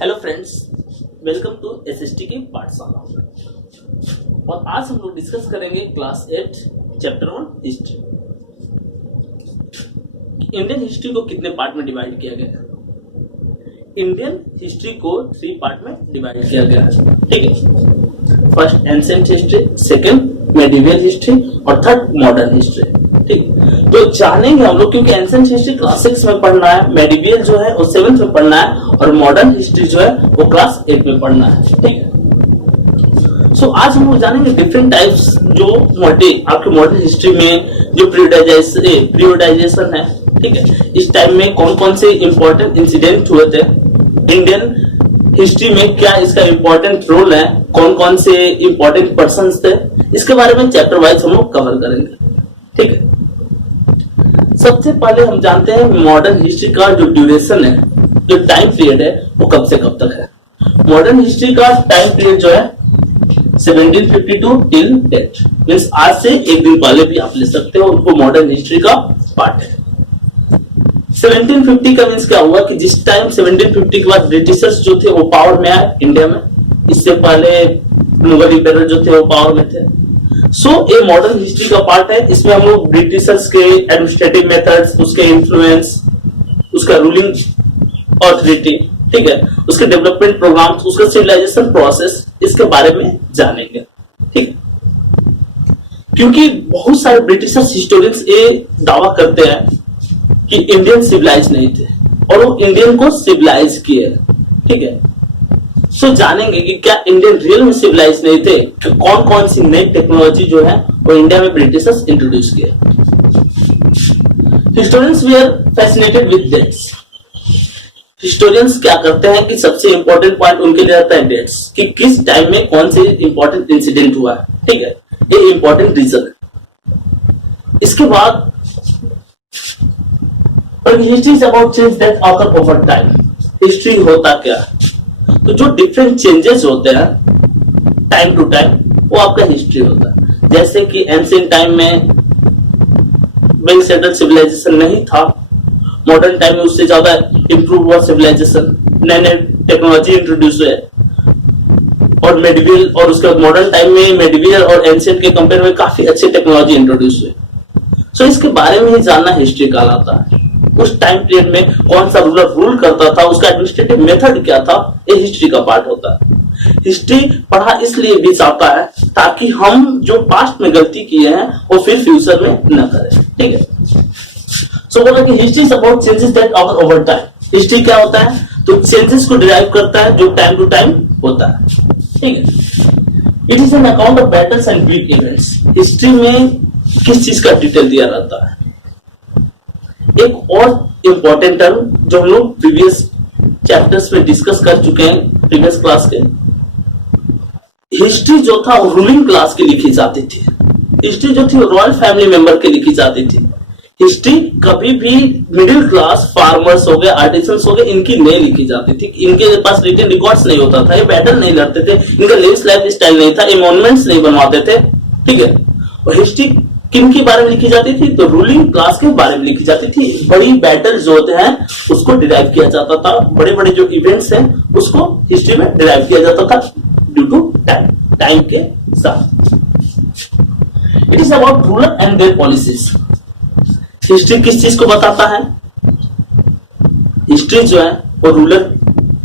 Hello friends, welcome to SST की पाठशाला। और आज हम लोग डिस्कस करेंगे class 8 chapter 1 history. Indian history को कितने पार्ट में डिवाइड किया गया है? इंडियन हिस्ट्री को 3 पार्ट में डिवाइड किया गया है। ठीक है, first ancient history, second medieval history और थर्ड मॉडर्न हिस्ट्री। ठीक, तो जानेंगे हम लोग, क्योंकि एंशिएंट हिस्ट्री क्लास 6 में पढ़ना है, मेडिवल जो है वो 7th में पढ़ना है और मॉडर्न हिस्ट्री जो है वो क्लास 8 में पढ़ना है। ठीक है, सो आज हम लोग जानेंगे डिफरेंट टाइप्स जो आपके मॉडर्न हिस्ट्री में जो पीरियोडाइजेशन है। ठीक है, इस टाइम में कौन कौन से इंपॉर्टेंट इंसिडेंट हुए थे, इंडियन हिस्ट्री में क्या इसका इंपॉर्टेंट रोल है, कौन कौन से इंपॉर्टेंट पर्संस थे, इसके बारे में चैप्टर वाइज हम लोग कवर करेंगे। ठीक है, सबसे पहले हम जानते हैं मॉडर्न हिस्ट्री का जो ड्यूरेशन है, जो टाइम पीरियड है, वो कब से कब तक है। मॉडर्न हिस्ट्री का टाइम पीरियड जो है 1752 टिल डेट, मींस आज से एक दिन पहले भी आप ले सकते हो, उनको मॉडर्न हिस्ट्री का पार्ट है। 1750 का मींस क्या हुआ कि जिस टाइम 1750 के बाद ब्रिटिशर्स जो थे वो पावर में आए इंडिया में, इससे पहले मुगल इंपीरियर जो थे वो पावर में थे। सो ये मॉडर्न हिस्ट्री का पार्ट है। इसमें हम लोग ब्रिटिशर्स के एडमिनिस्ट्रेटिव मेथड्स, उसके इन्फ्लुएंस, उसका रूलिंग ऑथोरिटी, ठीक है, उसके डेवलपमेंट प्रोग्राम्स, उसका सिविलाइजेशन प्रोसेस, इसके बारे में जानेंगे। ठीक, क्योंकि बहुत सारे ब्रिटिशर्स हिस्टोरियंस ये दावा करते हैं कि इंडियन सिविलाइज नहीं थे और वो इंडियन को सिविलाइज किए। ठीक है, सो जानेंगे कि क्या इंडियन रियल में सिविलाइज नहीं थे, कि कौन कौन सी नई टेक्नोलॉजी जो है वो इंडिया में ब्रिटिशर्स इंट्रोड्यूस किए। Historians we are fascinated with dates. Historians क्या करते हैं कि सबसे इंपॉर्टेंट पॉइंट उनके लिए रहता है डेट्स, कि किस टाइम में कौन से इंपॉर्टेंट इंसिडेंट हुआ है। ठीक है, ये इंपॉर्टेंट रीजन है। इसके बाद history is about change that occur over time. History होता क्या, तो जो डिफरेंट चेंजेस होते हैं टाइम टू टाइम, वो आपका हिस्ट्री होता है। जैसे कि एंशिएंट टाइम में वेल सेटल्ड सिविलाइजेशन नहीं था, मॉडर्न टाइम में उससे ज्यादा इंप्रूव हुआ सिविलाइजेशन, नए नए टेक्नोलॉजी इंट्रोड्यूस हुए, और मेडिवल और उसके बाद मॉडर्न टाइम में मेडिवल और एंशिएंट के कंपेयर में काफी अच्छे टेक्नोलॉजी इंट्रोड्यूस हुए। सो इसके बारे में ही जानना हिस्ट्री कहलाता है। उस टाइम पीरियड में कौन सा रूलर रूल करता था, उसका एडमिनिस्ट्रेटिव मेथड क्या था, ये हिस्ट्री का पार्ट होता है। हिस्ट्री पढ़ा इसलिए भी जाता है ताकि हम जो पास्ट में गलती किए हैं वो फिर फ्यूचर में न करें। ठीक है, सो बोला कि history is about changes that occur over time. History क्या होता है, तो चेंजेस को डिराइव करता है जो टाइम टू टाइम होता है। ठीक है, it is an account of battles and big events. History में किस चीज का डिटेल दिया रहता है। एक और इंपॉर्टेंट टर्म जो हम लोग प्रीवियस चैप्टर्स में डिस्कस कर चुके हैं प्रीवियस क्लास के, हिस्ट्री जो था वो रूलिंग क्लास की लिखी जाती थी। हिस्ट्री जो थी वो रॉयल फैमिली मेंबर की लिखी जाती थी। हिस्ट्री कभी भी मिडिल क्लास फार्मर्स हो गए, आर्टिसंस हो गए, इनकी नहीं लिखी जाती थी। इनके पास रिटन रिकॉर्ड्स नहीं होता था, ये बैटल नहीं लड़ते थे, इनका लाइफ स्टाइल नहीं था, ये मॉन्यूमेंट्स नहीं बनवाते थे। ठीक है, और हिस्ट्री किन के बारे में लिखी जाती थी, तो रूलिंग क्लास के बारे में लिखी जाती थी। बड़ी बैटल जो होते हैं उसको डिराइव किया जाता था, बड़े बड़े जो इवेंट्स हैं उसको हिस्ट्री में डिराइव किया जाता था ड्यू टू टाइम के साथ। It is about ruler and there policies. History किस चीज को बताता है, हिस्ट्री जो है वो रूलर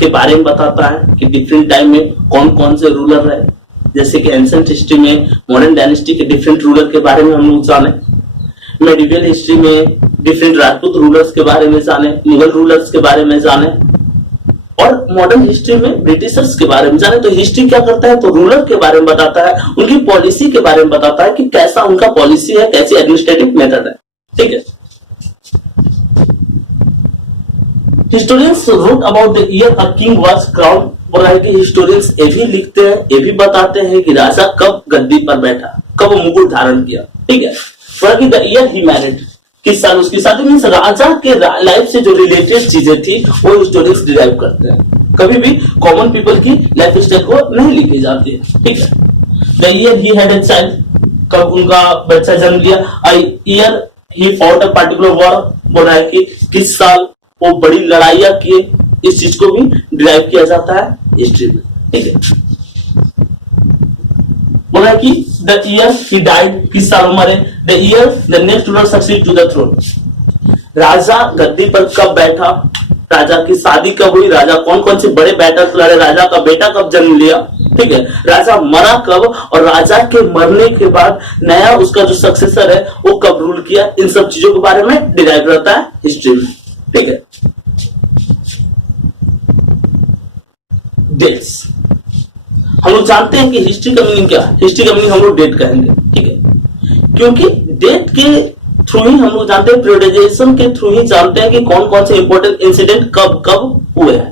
के बारे में बताता है कि डिफरेंट टाइम में कौन कौन से रूलर रहे। जैसे कि एंशिएंट हिस्ट्री में मॉडर्न डायनेस्टी के डिफरेंट रूलर के बारे में हम लोग जाने, मेडिवल हिस्ट्री में डिफरेंट राजपूत रूलर्स के बारे में जाने, मुगल रूलर्स के बारे में जाने, और मॉडर्न हिस्ट्री में ब्रिटिशर्स के बारे में जाने। तो हिस्ट्री क्या करता है, तो रूलर के बारे में बताता है, उनकी पॉलिसी के बारे में बताता है कि कैसा उनका पॉलिसी है, कैसी एडमिनिस्ट्रेटिव मेथड है। ठीक है, historians wrote about the year a king was crowned. बोला है कि हिस्टोरियंस ये भी लिखते हैं, ये भी बताते हैं कि राजा कब गद्दी पर बैठा, कब मुकुट धारण किया। ठीक है, बोला कि द ईयर ही मैरिड, किस साल उसकी शादी, मींस राजा के लाइफ से जो रिलेटेड चीजें थी वो हिस्टोरियंस डिराइव करते हैं। कभी भी कॉमन पीपल की लाइफ स्टाइल को नहीं लिखी जाती है। ठीक है, the year he had a child, कब उनका बच्चा जन्म लिया। A year he fought a particular war, बोला है कि किस साल वो बड़ी लड़ाइयां किए, इस चीज को भी डिराइव किया जाता है हिस्ट्री में। ठीक है, बोला कि द ईयर ही डाइड, किस साल मरे, the year the next ruler succeed to the throne, राजा गद्दी पर कब बैठा, राजा की शादी कब हुई, राजा कौन कौन से बड़े बैटल लड़े, राजा का बेटा कब जन्म लिया, ठीक है, राजा मरा कब, और राजा के मरने के बाद नया उसका जो सक्सेसर है वो कब रूल किया, इन सब चीजों के बारे में डिराइव रहता है हिस्ट्री में। ठीक है, डेट्स, हम लोग जानते हैं कि हिस्ट्री का मीनिंग क्या है, हिस्ट्री का मीनिंग हम लोग डेट कहेंगे। ठीक है, क्योंकि डेट के थ्रू ही हम लोग जानते हैं, पीरियडाइजेशन के थ्रू ही जानते हैं कि कौन कौन से इंपॉर्टेंट इंसिडेंट कब कब हुए हैं।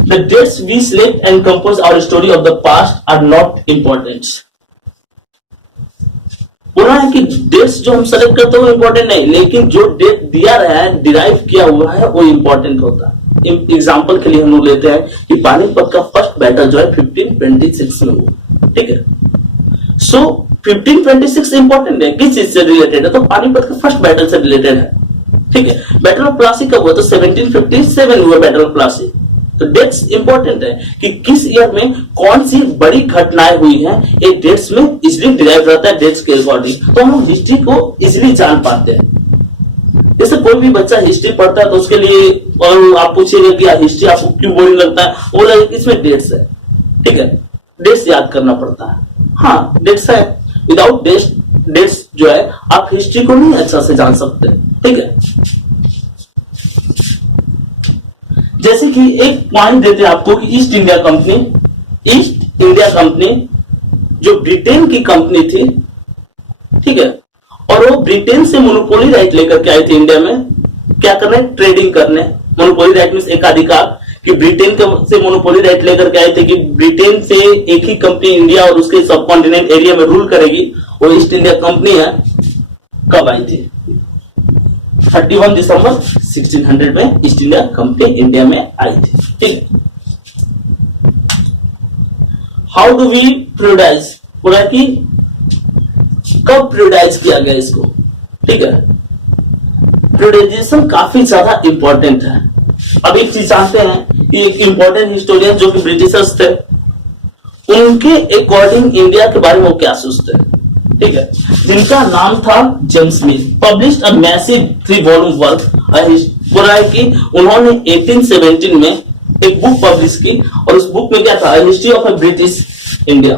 The dates we select and compose our story of the past are not important. बोला है कि डेट्स जो हम सेलेक्ट करते हैं वो इंपॉर्टेंट नहीं, लेकिन जो डेट दिया रहा है, डिराइव किया हुआ है, वो इंपॉर्टेंट होता है। एग्जाम्पल के लिए हम लोग लेते हैं कि पानीपत का फर्स्ट बैटल जो है 1526 में हुआ। ठीक है, सो 1526 इंपॉर्टेंट है, किस चीज से रिलेटेड है, तो पानीपत का फर्स्ट बैटल से रिलेटेड है। ठीक है, बैटल ऑफ प्लासी कब हुआ, तो 1757 हुआ बैटल ऑफ प्लासी। तो डेट्स इंपॉर्टेंट है कि किस ईयर में कौन सी बड़ी घटनाएं हुई हैं, एक डेट्स में इजिली डिराइव रहता है डेट्स के अकॉर्डिंग, तो हम हिस्ट्री को इजिली जान पाते हैं। जैसे कोई भी बच्चा हिस्ट्री पढ़ता है तो उसके लिए, और आप पूछिएगा कि हिस्ट्री आपको क्यों बोरिंग लगता है, वो लगेगा इसमें डेट्स है। ठीक है, डेट्स याद करना पड़ता है, हाँ डेट्स है, विदाउट डेट्स जो है आप हिस्ट्री को नहीं अच्छा से जान सकते। ठीक है, जैसे कि एक पॉइंट देते हैं आपको कि ईस्ट इंडिया कंपनी जो ब्रिटेन की कंपनी थी, ठीक है, और वो ब्रिटेन से मोनोपोली राइट लेकर के आई थी इंडिया में, क्या करने, ट्रेडिंग करने। मोनोपोली राइट मींस एकाधिकार, कि ब्रिटेन से मोनोपोली राइट लेकर के आए थे कि ब्रिटेन से एक ही कंपनी इंडिया और उसके सब कॉन्टिनेंट एरिया में रूल करेगी, वो ईस्ट इंडिया कंपनी है। कब आई थी, 31 दिसंबर 1600 में ईस्ट इंडिया कंपनी इंडिया में आई थी। ठीक, हाउ डू वी प्रियोडाइज, बोला कि कब प्रियोडाइज किया गया इसको। ठीक है, प्रियोडाइजेशन काफी ज्यादा इंपॉर्टेंट है। अब एक चीज जानते हैं कि एक इंपॉर्टेंट हिस्टोरियन जो कि ब्रिटिशर्स थे, उनके अकॉर्डिंग इंडिया के बारे में वो क्या सोचते हैं। ठीक है, जिनका नाम था James mill, published a massive 3 volume work. बोला है कि उन्होंने 1817 में एक बुक पब्लिश की, और उस बुक में क्या था, history of a British India.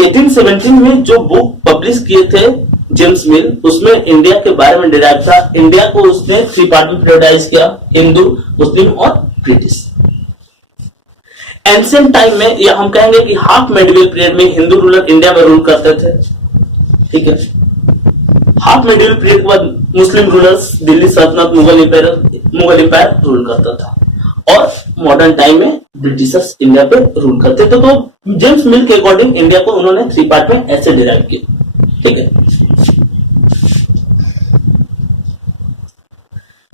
1817 में जो बुक पब्लिश किए थे जेम्स मिल, उसमें इंडिया के बारे में डिराइव था। इंडिया को उसने 3 पार्ट में प्रियोडाइज किया, हिंदू, मुस्लिम और ब्रिटिश। एंशिएंट टाइम में, या हम कहेंगे कि हाफ मेडिवल पीरियड में हिंदू रूलर इंडिया में रूल करते थे। ठीक है, हाफ मेडिवल पीरियड के बाद मुस्लिम रूलर्स, दिल्ली सल्तनत, मुगल एम्पायर रूल करता था, और मॉडर्न टाइम में ब्रिटिशर्स इंडिया पे रूल करते थे। तो जेम्स मिल के अकॉर्डिंग इंडिया को उन्होंने 3 पार्ट में ऐसे डिराइव किया। ठीक है,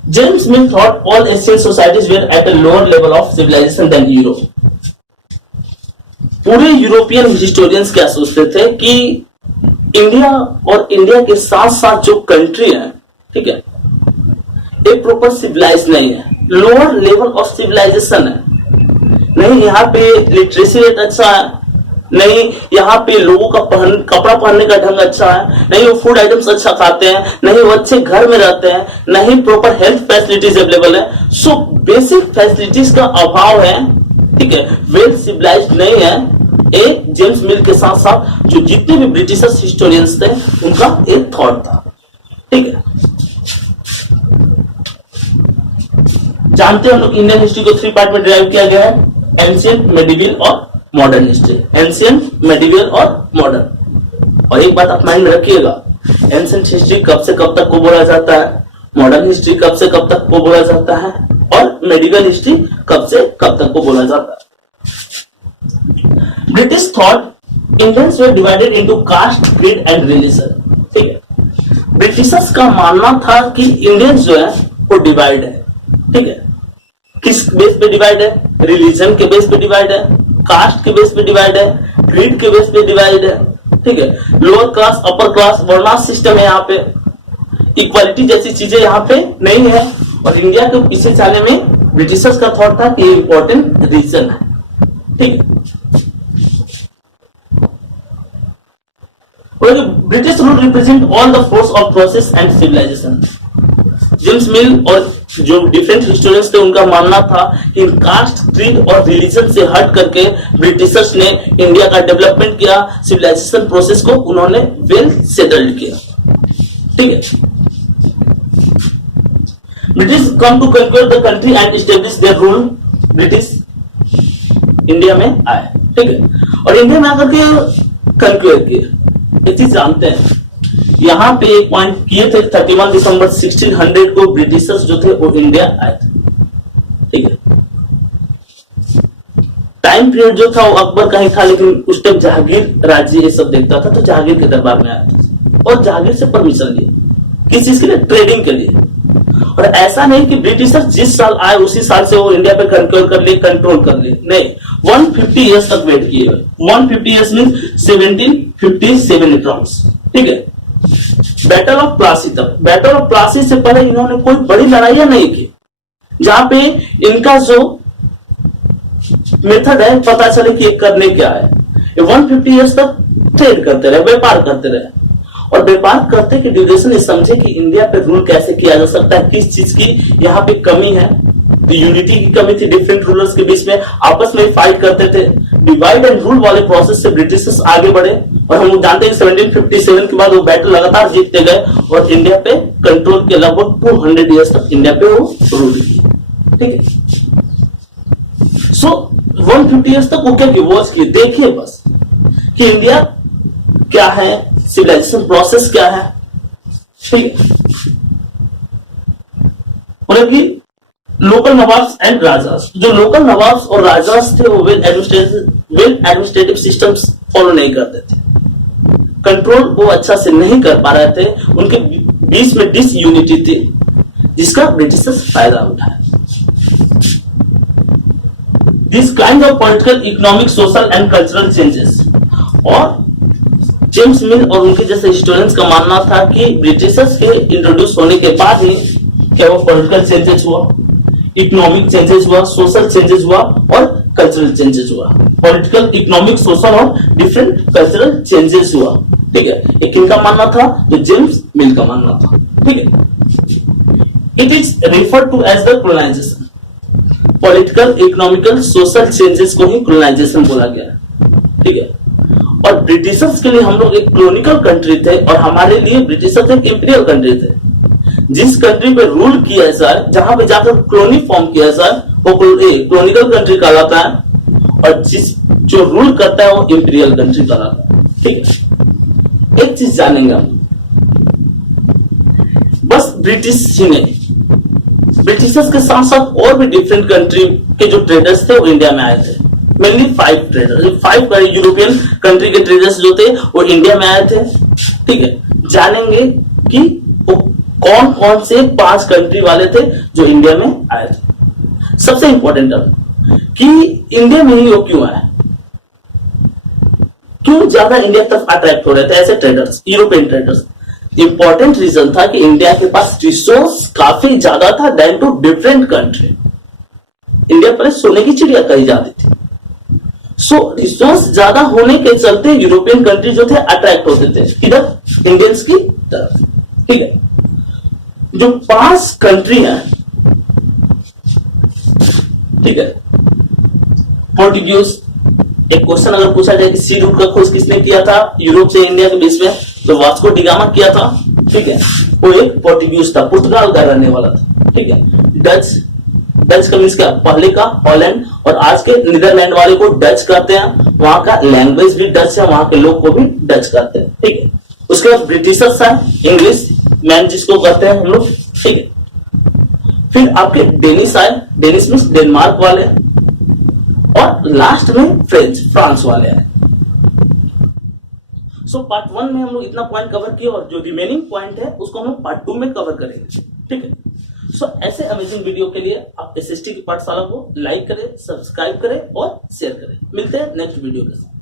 James Mill thought all Asian societies were at a lower level of civilisation than Europe. पूरे यूरोपियन हिस्टोरियंस क्या सोचते थे कि इंडिया और इंडिया के साथ साथ जो कंट्री है, ठीक है, एक प्रॉपर सिविलाइज नहीं है, लोअर लेवल ऑफ सिविलाइजेशन है। नहीं यहाँ पे लिटरेसी रेट अच्छा है, नहीं यहाँ पे लोगों का कपड़ा पहनने का ढंग अच्छा है, नहीं वो फूड आइटम्स अच्छा खाते हैं, नहीं वो अच्छे घर में रहते हैं, नहीं प्रॉपर हेल्थ फैसिलिटीज अवेलेबल है। सो बेसिक फैसिलिटीज का अभाव है। ठीक है, वेल सिविलाइज्ड नहीं है। एक जेम्स मिल के साथ साथ जो जितने भी ब्रिटिशर्स हिस्टोरियंस थे, उनका एक थॉट था। ठीक है, जानते हैं हम लोग इंडियन हिस्ट्री को 3 पार्ट में डिराइव किया गया है, एंशिएंट, मेडिवल और मॉडर्न हिस्ट्री। एंशिएंट, मेडिवल और मॉडर्न। और एक बात आप माइंड में रखिएगा, एंशिएंट हिस्ट्री कब से कब तक को बोला जाता है, मॉडर्न हिस्ट्री कब से कब तक को बोला जाता है, और मेडिवल हिस्ट्री कब से कब तक को बोला जाता है। British thought Indians were divided into caste, creed and religion. ठीक है, ब्रिटिशर्स का मानना था कि इंडियंस जो है वो डिवाइड है। ठीक है, किस बेस पे डिवाइड है, रिलीजन के बेस पे डिवाइड है, कास्ट के बेस पे डिवाइड है, क्रीड के बेस पे डिवाइड है। ठीक है, लोअर क्लास, अपर क्लास, वर्णाश्रम सिस्टम है यहाँ पे, इक्वालिटी जैसी चीजें यहाँ पे नहीं है। और इंडिया के पीछे जाने में ब्रिटिशर्स का थॉट था कि ये इंपॉर्टेंट रीजन है, ठीक है। British rule represent all the force of process and civilisation. James Mill और जो डिफरेंट हिस्टोरियंस थे उनका मानना था कि कास्ट, क्रीड और रिलीजन से हट करके ब्रिटिशर्स ने इंडिया का डेवलपमेंट किया, सिविलाइजेशन प्रोसेस को उन्होंने वेल सेटल्ड किया, ठीक है। British come to conquer the country and establish their rule. British India में आए, ठीक है, और इंडिया में आकर के कंक्वेयर किए। ये चीज जानते हैं, यहाँ पे एक पॉइंट किए थे 31 दिसंबर 1600 को ब्रिटिशर्स जो थे वो इंडिया आए थे, ठीक है। टाइम पीरियड जो था वो अकबर का ही था, लेकिन उस टाइम जहांगीर राज्य ये सब देखता था, तो जहांगीर के दरबार में आया था और जहांगीर से परमिशन लिए किस चीज के लिए, ट्रेडिंग के लिए। और ऐसा नहीं कि ब्रिटिशर्स जिस साल आए उसी साल से वो इंडिया पे कंट्रोल कर लिए, कंट्रोल कर लिए, नहीं, 150 इयर्स तक वेट किए। 150 इयर्स मीन 1757 अप्रॉक्स, ठीक है। बैटल ऑफ प्लासी तक, बैटल ऑफ प्लासी से पहले इन्होंने कोई बड़ी लड़ाइयां नहीं की, जहां पे इनका जो मेथड है पता चले कि ये करने क्या है। ये 150 इयर्स तक ट्रेड करते रहे, व्यापार करते रहे, और व्यापार करते के ड्यूरेशन ये समझे कि इंडिया पे रूल कैसे किया जा सकता है, किस चीज की यहाँ पे कमी है। तो यूनिटी की कमी थी, डिफरेंट रूलर्स के बीच में आपस में फाइट करते थे। डिवाइड एंड रूल वाले प्रोसेस से ब्रिटिशर्स आगे बढ़े, और हम लोग जानते हैं 1757 के बाद वो बैटल लगातार जीतते गए और इंडिया पे कंट्रोल के लगभग 200 इयर्स तक इंडिया पे वो रूल किए, ठीक है। सो 150 इयर्स तक वो क्या की वॉच किए, देखिए बस कि इंडिया क्या है, सिविलाइजेशन प्रोसेस क्या है, ठीक है। और अभी लोकल नवाब्स एंड राजास, जो लोकल नवाब्स और राजास थे वो वेल एडमिनिस्ट्रेटिव सिस्टम्स फॉलो नहीं करते थे, कंट्रोल वो अच्छा से नहीं कर पा रहे थे, उनके बीच में डिसयूनिटी थी, जिसका ब्रिटिशर्स फायदा उठाया। This kind of political, economic, social and cultural changes. और जेम्स मिल और उनके जैसे हिस्टोरियंस का मानना था कि ब्रिटिशर्स के इंट्रोड्यूस होने के बाद ही क्या वो पॉलिटिकल चेंजेस हुआ, इकोनॉमिक चेंजेस हुआ, सोशल चेंजेस हुआ और कल्चरल चेंजेस हुआ। पॉलिटिकल, इकोनॉमिक, सोशल और डिफरेंट कल्चरल चेंजेस हुआ, ठीक है। ये किनका मानना था, तो जेम्स मिल का मानना था, ठीक है। It is referred to as the colonisation. Political, economical, social changes को ही कोलोनाइजेशन बोला गया, ठीक है। और ब्रिटिशर्स के लिए हम लोग एक कॉलोनियल कंट्री थे और हमारे लिए ब्रिटिशर्स एक इंपीरियल कंट्री थे। जिस कंट्री पे रूल किया सर, जहां पे जाकर कॉलोनी फॉर्म किया सर, वो कॉलोनियल कंट्री कहलाता है, और जिस जो रूल करता है वो इंपीरियल कंट्री कहलाता है, ठीक है। एक चीज जानेंगे हम, बस ब्रिटिश ही नहीं, ब्रिटिशर्स के साथ साथ और भी डिफरेंट कंट्री के जो ट्रेडर्स थे वो इंडिया में आए थे। मेनली 5 ट्रेडर, 5 यूरोपियन कंट्री के ट्रेडर्स जो थे वो इंडिया में आए थे, ठीक है। जानेंगे कि वो कौन कौन से 5 कंट्री वाले थे जो इंडिया में आए थे। सबसे इंपॉर्टेंट कि इंडिया में ही वो क्यों आए, क्यों ज्यादा इंडिया तक अट्रैक्ट हो रहे थे ऐसे traders, European traders. Important reason था कि इंडिया के पास रिसोर्स काफी ज्यादा था than to different country. India पर सोने की चिड़िया कही जाती थी। सो रिसोर्स ज्यादा होने के चलते यूरोपियन कंट्री जो थे अट्रैक्ट होते थे इधर इंडियंस की तरफ, ठीक है। जो 5 कंट्री हैं, ठीक है। पोर्टुगीज, एक क्वेश्चन अगर पूछा जाए कि सी रूट का खोज किसने किया था यूरोप से इंडिया के बीच में, तो वास्को डी गामा किया था, ठीक है। वो एक पोर्टुगीज था, पुर्तगाल का रहने वाला था, ठीक है। डच का मीन्स क्या, पहले का हॉलैंड, और आज के नीदरलैंड वाले को डच कहते हैं, वहां का लैंग्वेज भी डच है, वहां के लोग को भी डच कहते हैं, ठीक है। उसके बाद ब्रिटिशर्स है, इंग्लिश मैन जिसको कहते हैं हम लोग, ठीक है। फिर आपके डेनिश आए, डेनिश मीन्स डेनमार्क वाले, और लास्ट में फ्रांस वाले आए। सो पार्ट 1 में हम लोग इतना पॉइंट कवर किए, और जो रिमेनिंग पॉइंट है उसको हम लोग पार्ट 2 में कवर करेंगे, ठीक है। सो ऐसे अमेजिंग वीडियो के लिए आप एसएसटी की पाठशाला को लाइक करें, सब्सक्राइब करें और शेयर करें। मिलते हैं नेक्स्ट वीडियो के साथ।